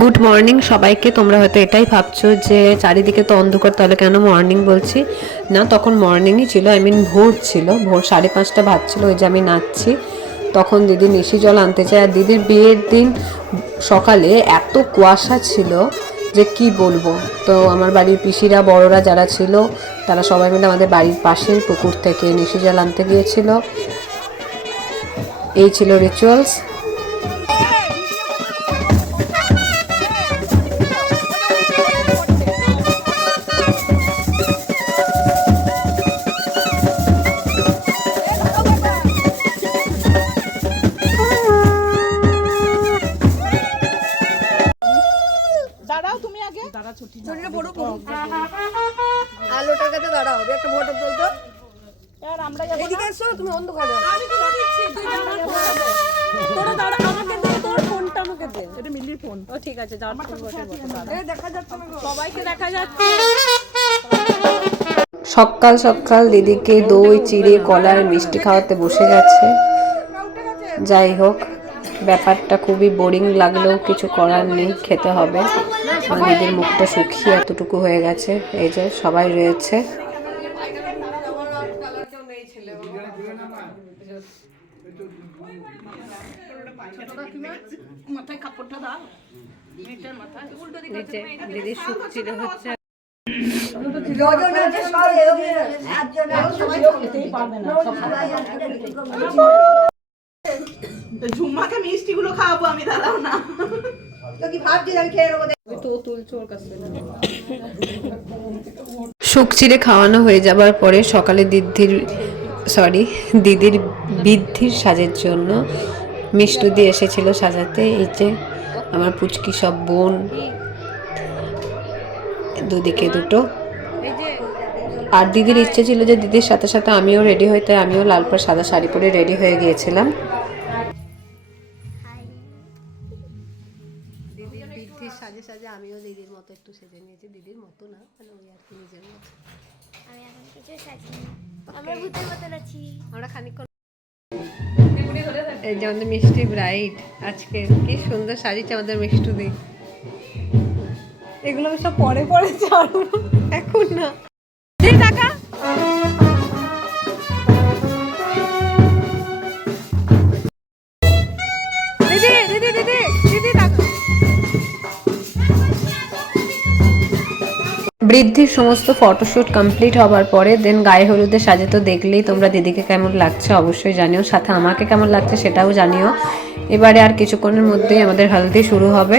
Good morning সবাইকে। তোমরা হয়তো এটাই ভাবছ যে চারিদিকে তো অন্ধকার, তাহলে কেন মর্নিং বলছি? না, তখন মর্নিংই ছিল আই মিন ভোর ছিল। ভোর সাড়ে পাঁচটা বাজছিল, ওই যে আমি নাচছি। তখন দিদি নিশি জল আনতে চায়। আর দিদির বিয়ের দিন সকালে এত কুয়াশা ছিল যে কি বলব? তো আমার বাড়ির পিসিরা, বড়রা যারা ছিল, তারা সবাই মিলে আমাদের বাড়ির পাশের পুকুর থেকে নিশি জল আনতে গিয়েছিল। এই ছিল রিচুয়ালস আলোটার কাছে দাঁড়াও একটা ফটো তুলতো আর আমরা যাব এদিকে এসো তুমি অন্ধকারে আমি তো দিচ্ছি তুই আমার ফোনটা দে তোরা দাঁড়া আমাকে দে তোর ফোনটা আমাকে দে। এটা মিলির ফোন। ও ঠিক আছে যার ফোন বসে বসে দেখা যাচ্ছে না সবাইকে দেখা যাচ্ছে। সকাল সকাল দিদিকে দই চিড়ে কলার মিষ্টি খাওয়াতে বসে গেছে। যাই হোক। ব্যাপারটা খুবই বোরিং লাগলেও কিছু করার নেই খেতে হবে। আমার দিদির মুখটা শুকিয়ে এতটুকু হয়ে গেছে এই যে সবাই রয়েছে। শুকছিল হচ্ছে। সব তো ঝুম্মাকে মিষ্টি গুলো খাওয়াবো আমি দাঁড়াও না। কি ভাবছিস আমি খেয়ে নেব তো তুলছো ওর কাছে। শুক চিড়ে খাওয়ানো হয়ে যাবার পরে সকালে দিদির সরি দিদির বৃদ্ধির সাজের জন্য মিষ্টু দিয়ে এসেছিল সাজাতে। এই যে আমার পুচকি সব বোন দুদিকে দুটো। আর দিদির ইচ্ছে ছিল যে দিদির সাথে সাথে আমিও রেডি হই তাই আমিও লাল পাড় সাদা শাড়ি পরে রেডি হয়ে গিয়েছিলাম। দিদির বৃদ্ধির সাজে সাজে আমিও দিদির মতো একটু সেজে নিয়েছি। দিদির মতো না মানে ওই আর কি নিজের মতো। আমি এখন কিছু সাজিনি আমরা ভূতের মতন আছি। আমরা খানিকক্ষণ এই যে আমাদের মিষ্টি ব্রাইট আজকে কি সুন্দর সাজিয়েছে আমাদের মিষ্টু দি এগুলো আমি সব পরে পরে ছাড়বো এখন না। টাকা বৃদ্ধির সমস্ত ফটোশ্যুট কমপ্লিট হবার পরে দেন গায়ে হলুদে সাজে তো দেখলেই তোমরা দিদিকে কেমন লাগছে অবশ্যই জানিও, সাথে আমাকে কেমন লাগছে সেটাও জানিও। এবারে আর কিছুক্ষণের মধ্যেই আমাদের হলদি শুরু হবে।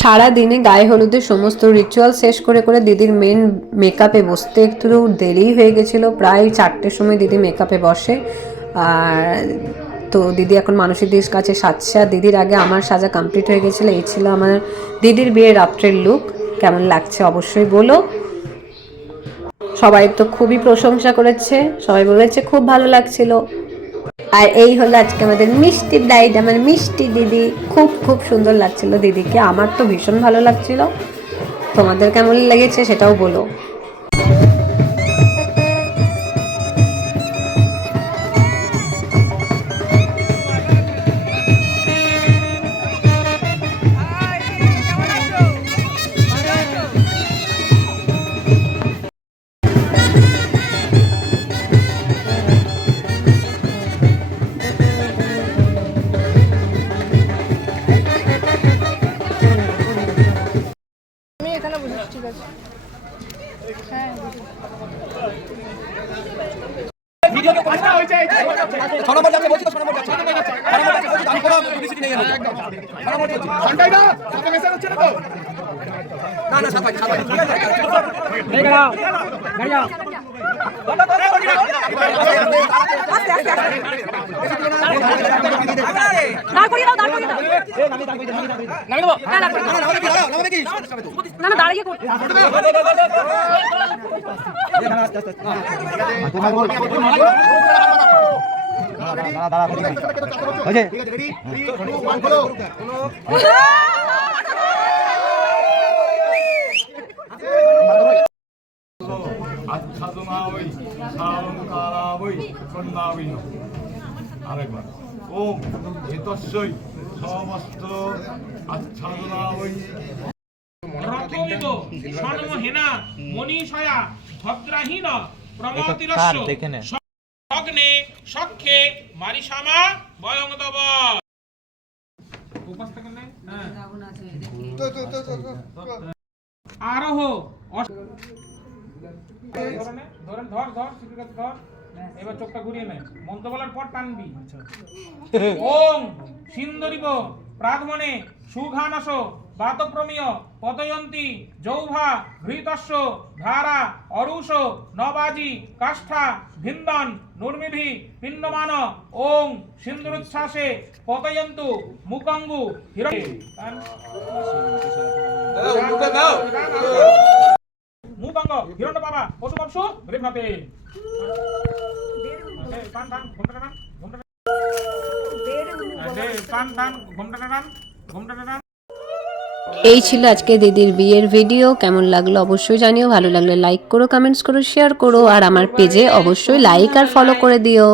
সারা দিনে গায়ে হলুদের সমস্ত রিচুয়াল শেষ করে করে দিদির মেন মেকআপে বসতে একটু দেরি হয়ে গেছিল। প্রায় চারটের সময় দিদি মেকআপে বসে। আর তো দিদি এখন মানুষের কাছে সাজছে। আর দিদির আগে আমার সাজা কমপ্লিট হয়ে গেছিল। এই ছিল আমার দিদির বিয়ের রাত্রের লুক কেমন লাগছে অবশ্যই বলো। সবাই তো খুবই প্রশংসা করেছে। সবাই বলেছে খুব ভালো লাগছিল। আর এই হলো আজকে আমাদের মিষ্টি ডাইট আমার মিষ্টি দিদি। খুব খুব সুন্দর লাগছিল দিদিকে। আমার তো ভীষণ ভালো লাগছিল। তোমাদের কেমন লেগেছে সেটাও বলো। ছ নম্বর যাচ্ছে বলছি তো ছ নম্বর যাচ্ছে ছ নম্বর যাচ্ছে আমি কোনো publicity নেই ছ নম্বর চলছে। না না করিয়ে দাও দাঁড় করিয়ে দাও না, না, নামাবে কি? দাঁড়াও, নামাবে কি? না না দাঁড়িয়ে আচ্ছাদনাবৈ সালঙ্কারাবৈ কন্যাবৈ আরেকবার। ওম এতস্যই সমস্ত আচ্ছাদনাবৈ রথমিব স্বর্ণহেনা মনীষয়া ভদ্রাহীন প্রমতিরস্য সগ্নে সখ্যে মারিসামা বয়ং দব আরোহ। অস- ধরে ধরে ধর ধর ধর এবার চোখটা ঘুরিয়ে নে। মন্ত্র বলার পর টানবি। ওম সিন্দরিব। প্রাগমনে সুঘানস বাতপ্রমীয় পতয়ন্তী যৌভা ঘৃতস্য ধারা অরুষ নবাজি কাষ্ঠা ভিন্দন নুর্মিভি পিণ্ডমান ওং সিন্দুরুচ্ছ্বাসে পতয়ন্তু মুকঙ্গু হির মুকঙ্গ হিরণ্য বাবা পশু পশু রেফাতে টান ঘুমটা টান এই ছিল আজকে দিদির বিয়ের ভিডিও। কেমন লাগল অবশ্যই জানিও। ভালো লাগলে লাইক করো কমেন্টস করো শেয়ার করো। আর আমার পেজে অবশ্যই লাইক আর ফলো করে দিও।